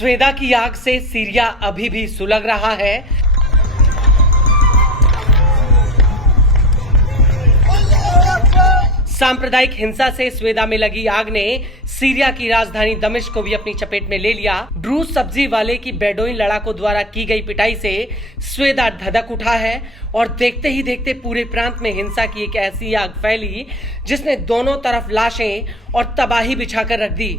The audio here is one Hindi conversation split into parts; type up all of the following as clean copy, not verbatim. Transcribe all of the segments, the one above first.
स्वेदा की आग से सीरिया अभी भी सुलग रहा है। सांप्रदायिक हिंसा से स्वेदा में लगी आग ने सीरिया की राजधानी दमिश्क को भी अपनी चपेट में ले लिया। ड्रूज सब्जी वाले की बेडोइन लड़ाकों द्वारा की गई पिटाई से स्वेदा धधक उठा है और देखते ही देखते पूरे प्रांत में हिंसा की एक ऐसी आग फैली जिसने दोनों तरफ लाशें और तबाही बिछाकर रख दी।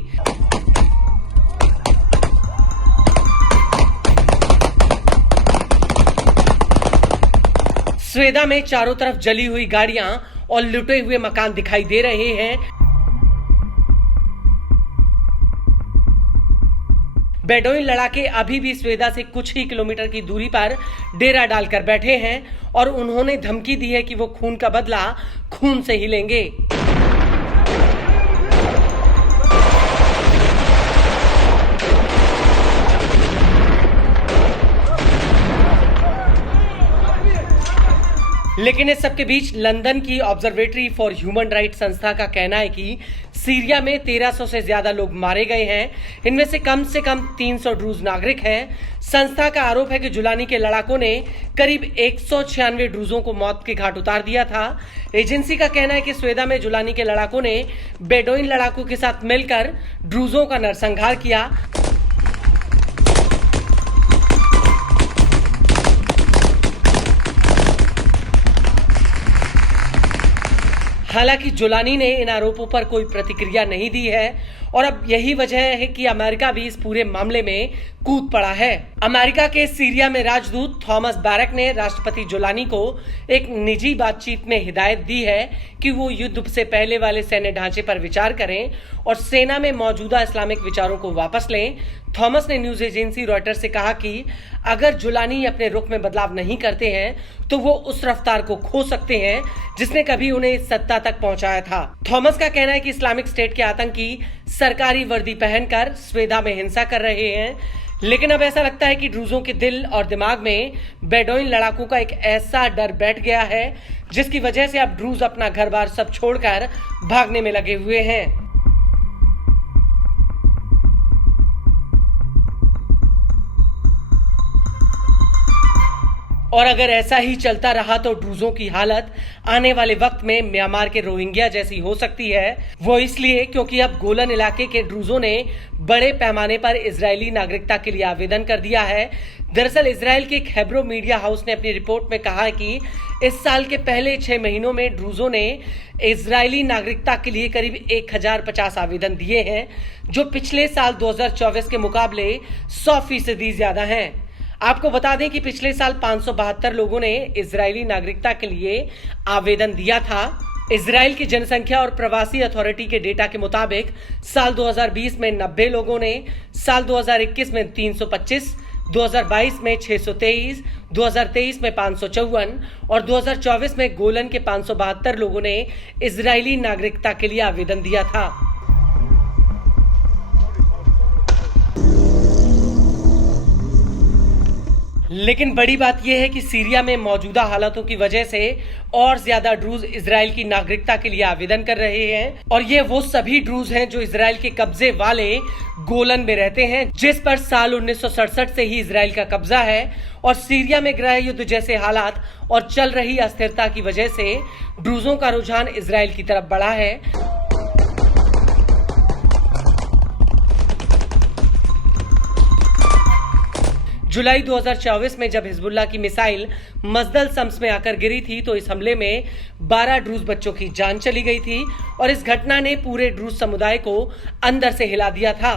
स्वेदा में चारों तरफ जली हुई गाड़ियां और लुटे हुए मकान दिखाई दे रहे हैं। बेडोइन लड़ाके अभी भी स्वेदा से कुछ ही किलोमीटर की दूरी पर डेरा डालकर बैठे हैं और उन्होंने धमकी दी है कि वो खून का बदला खून से ही लेंगे। लेकिन इस सबके बीच लंदन की ऑब्जर्वेटरी फॉर ह्यूमन राइट संस्था का कहना है कि सीरिया में 1300 से ज्यादा लोग मारे गए हैं। इनमें से कम 300 ड्रूज नागरिक हैं। संस्था का आरोप है कि जुलानी के लड़ाकों ने करीब 196 ड्रूजों को मौत के घाट उतार दिया था। एजेंसी का कहना है कि स्वेदा में जुलानी के लड़ाकों ने बेडोइन लड़ाकों के साथ मिलकर ड्रूजों का नरसंहार किया। हालांकि जुलानी ने इन आरोपों पर कोई प्रतिक्रिया नहीं दी है और अब यही वजह है कि अमेरिका भी इस पूरे मामले में कूद पड़ा है। अमेरिका के सीरिया में राजदूत थॉमस बैरक ने राष्ट्रपति जुलानी को एक निजी बातचीत में हिदायत दी है कि वो युद्ध से पहले वाले सैन्य ढांचे पर विचार करें और सेना में मौजूदा इस्लामिक विचारों को वापस लें। थॉमस ने न्यूज एजेंसी रॉयटर्स से कहा कि अगर जुलानी अपने रुख में बदलाव नहीं करते हैं तो वो उस रफ्तार को खो सकते हैं जिसने कभी उन्हें सत्ता तक पहुंचाया था। थॉमस का कहना है कि इस्लामिक स्टेट के आतंकी सरकारी वर्दी पहनकर स्वेदा में हिंसा कर रहे हैं, लेकिन अब ऐसा लगता है कि ड्रूजों के दिल और दिमाग में बेडोइन लड़ाकों का एक ऐसा डर बैठ गया है जिसकी वजह से अब ड्रूज अपना घर बार सब छोड़कर भागने में लगे हुए हैं। और अगर ऐसा ही चलता रहा तो ड्रूजों की हालत आने वाले वक्त में म्यांमार के रोहिंग्या जैसी हो सकती है। वो इसलिए क्योंकि अब गोलन इलाके के ड्रूजों ने बड़े पैमाने पर इजरायली नागरिकता के लिए आवेदन कर दिया है। दरअसल इजराइल के खैब्रो मीडिया हाउस ने अपनी रिपोर्ट में कहा है कि इस साल के पहले 6 महीनों में ड्रूजों ने इजरायली नागरिकता के लिए करीब 1050 आवेदन दिए हैं, जो पिछले साल 2024 के मुकाबले 100% ज्यादा हैं। आपको बता दें कि पिछले साल 572 लोगों ने इजरायली नागरिकता के लिए आवेदन दिया था। इजराइल की जनसंख्या और प्रवासी अथॉरिटी के डेटा के मुताबिक साल 2020 में 90 लोगों ने, साल 2021 में 325, 2022 में 623, 2023 में 554 और 2024 में गोलन के 572 लोगों ने इजरायली नागरिकता के लिए आवेदन दिया था। लेकिन बड़ी बात यह है कि सीरिया में मौजूदा हालातों की वजह से और ज्यादा ड्रूज इजराइल की नागरिकता के लिए आवेदन कर रहे हैं और ये वो सभी ड्रूज हैं जो इजराइल के कब्जे वाले गोलन में रहते हैं, जिस पर साल 1967 से ही इजराइल का कब्जा है। और सीरिया में गृह युद्ध जैसे हालात और चल रही अस्थिरता की वजह से ड्रूजों का रुझान इजराइल की तरफ बढ़ा है। जुलाई 2024 में जब हिजबुल्लाह की मिसाइल मजदल शम्स में आकर गिरी थी तो इस हमले में 12 ड्रूज बच्चों की जान चली गई थी और इस घटना ने पूरे ड्रूज समुदाय को अंदर से हिला दिया था।